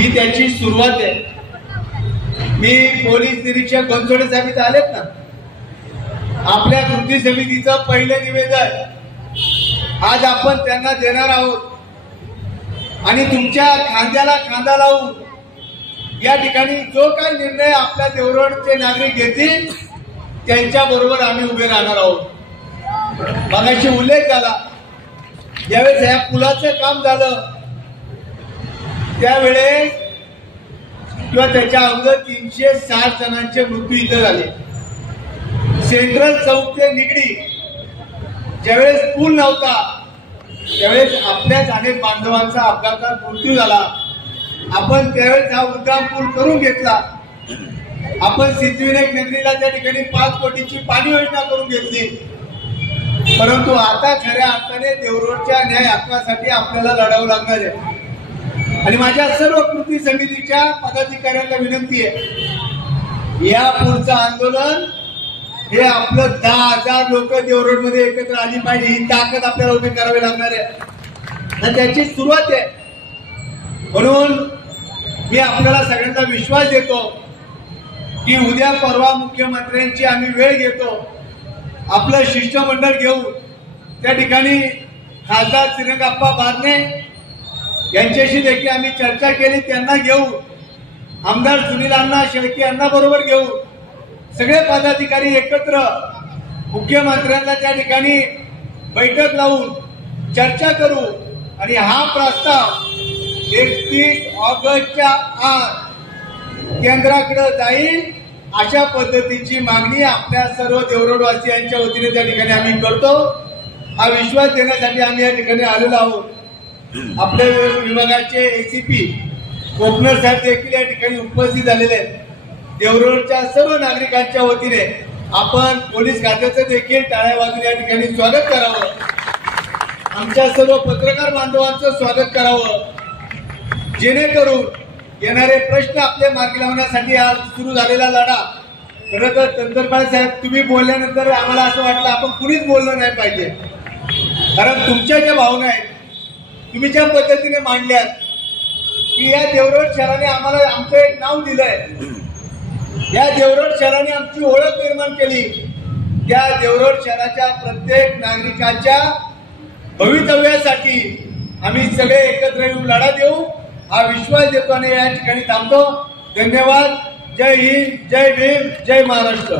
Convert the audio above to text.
ही त्याची सुरुवात आहे। मी पोलीस निरीक्षक बनसोडे साहेब इथे आलेत ना, आपल्या कृती समितीचं पहिलं निवेदन आज आपण त्यांना देणार आहोत आणि तुमच्या खांद्याला खांदा लावून या ठिकाणी जो काही निर्णय आपल्या देवरोडचे नागरिक घेतील त्यांच्या बरोबर आम्ही उभे राहणार आहोत। मगाशी उल्लेख झाला, ज्यावेळेस या पुलाचं काम झालं त्यावेळेस किंवा त्याच्या अगोदर 360 जणांचे मृत्यू इथं झाले। सेंट्रल चौक ते निगडी ज्यावेळेस पूल नव्हता त्यावेळेस आपल्याच अनेक बांधवांचा अपघातात मृत्यू झाला। आपण त्यावेळेस हा उड्डाण पूल करून घेतला। आपण सिद्धिविनायक नगरीला त्या ठिकाणी 5 कोटीची पाणी योजना करून घेतली। परंतु आता खऱ्या अर्थाने देवरोडच्या न्याय हक्कासाठी आपल्याला लढावं लागणार आहे आणि माझ्या सर्व कृती समितीच्या पदाधिकाऱ्यांना विनंती आहे, या पुढचं आंदोलन हे आपलं 10,000 लोक देवरोड मध्ये एकत्र आली पाहिजे, ही ताकद आपल्याला उभी करावी लागणार आहे आणि त्याची सुरुवात आहे। म्हणून मी आपल्याला सगळ्यांना विश्वास देतो की उद्या परवा मुख्यमंत्र्यांची आम्ही वेळ घेतो, आपलं शिष्टमंडळ घेऊन त्या ठिकाणी खासदार श्रीरंगप्पा बारणे यांच्याशी देखील आम्ही चर्चा केली, त्यांना घेऊन आमदार सुनील अण्णा शेळके यांना बरोबर घेऊन सगळे पदाधिकारी एकत्र मुख्यमंत्र्यांना त्या ठिकाणी बैठक लावून चर्चा करू आणि हा प्रस्ताव 31 ऑगस्टच्या आत केंद्राकडे जाईल अशा पद्धतीची मागणी आपल्या सर्व देवरोडवासियांच्या वतीने त्या ठिकाणी आम्ही करतो। हा विश्वास देण्यासाठी आम्ही या ठिकाणी आलेलो आहोत। आपल्या विभागाचे एसीपी कोकणर साहेब देखील या ठिकाणी उपस्थित झालेले आहेत। देवरोडच्या सर्व नागरिकांच्या वतीने आपण पोलीस खात्याचं देखील टाळ्या वाजून या ठिकाणी स्वागत करावं, आमच्या सर्व पत्रकार बांधवांचं स्वागत करावं, जेणेकरून येणारे प्रश्न आपले मार्गी लावण्यासाठी आज सुरू झालेला लढा। खरं तर तंत्रपाळ साहेब तुम्ही बोलल्यानंतर आम्हाला असं वाटलं आपण कुणीच बोललं नाही पाहिजे, कारण तुमच्या ज्या भावना आहेत तुम्ही ज्या पद्धतीने मांडल्यात की या देवरोड शहराने आम्हाला आमचं एक नाव दिलंय, या देवरोड शहराने आमची ओळख निर्माण केली, त्या देवरोड शहराच्या प्रत्येक नागरिकाच्या भवितव्यासाठी आम्ही सगळे एकत्र येऊन लढा देऊ हा विश्वास देतो आणि या ठिकाणी थांबतो। धन्यवाद। जय हिंद, जय भीम, जय महाराष्ट्र।